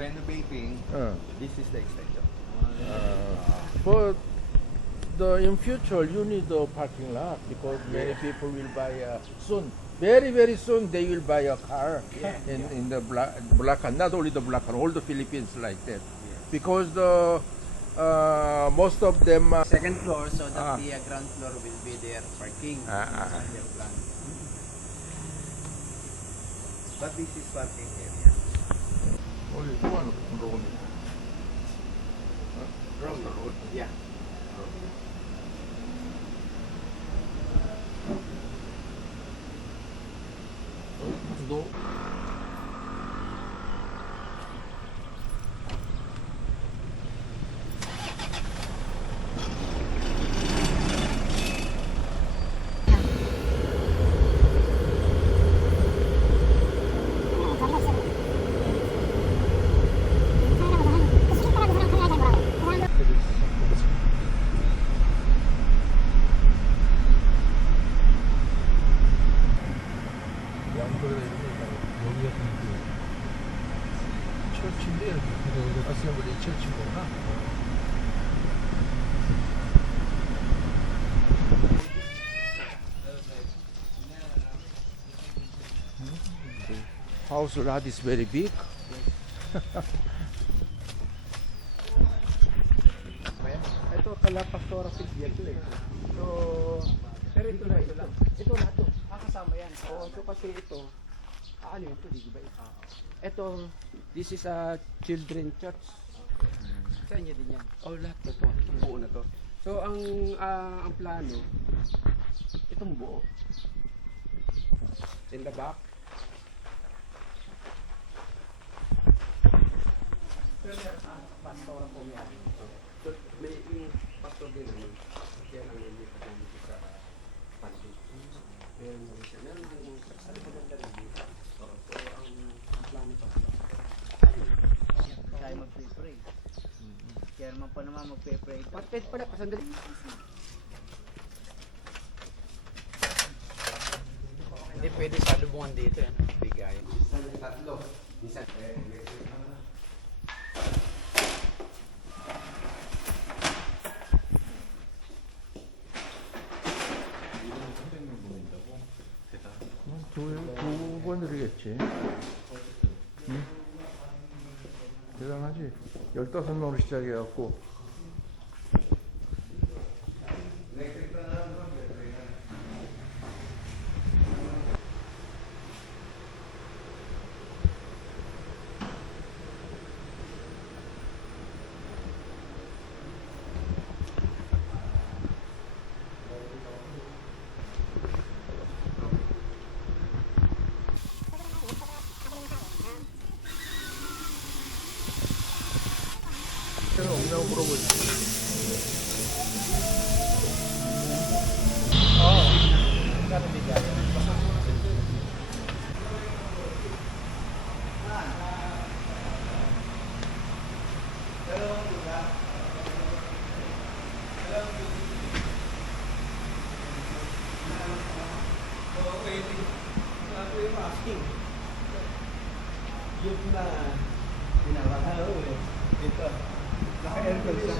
renovating, this is the extension. But in future, you need a parking lot because many people will buy soon. Very, very soon, they will buy a car in the Bulacan. Not only the Bulacan, all the Philippines like that. Because most of them... second floor, so that the ground floor will be their parking. Their plan. But this is parking area. Only one road. Road. Yeah. No. 철치인데 여기 아세아블리 철치구나. House lot is very big. Ito pala Pastora Fitzgerald ito eh. So, pero ito lang. Ito lahat to. Kasama yan. Oo, ito kasi ito. Ano ito, di ba? Ito, this is a children church. Sa inyo din yan. Oh, lahat to. Itong buo na to. So, ang plano, itong buo. In the back. Pastora po yan. So, may pastor din naman. Kaya lang hindi pa dito sa pansin. Pero naman siya. Meron naman yung sa maganda rin dito. So, ang plano pa. Tayo mag-pray. Kaya naman pa naman mag-pray. Pwede pala, pasandali. Hindi pwede salubungan dito yan. Bigay. Tatlo. Minsan. 두 번 드리겠지. 응? 대단하지. 15명으로 시작해갖고. 제가 없냐고 물어보지. Kano bigay? Yung na ginawa ka, dito. Naka-aircon siya.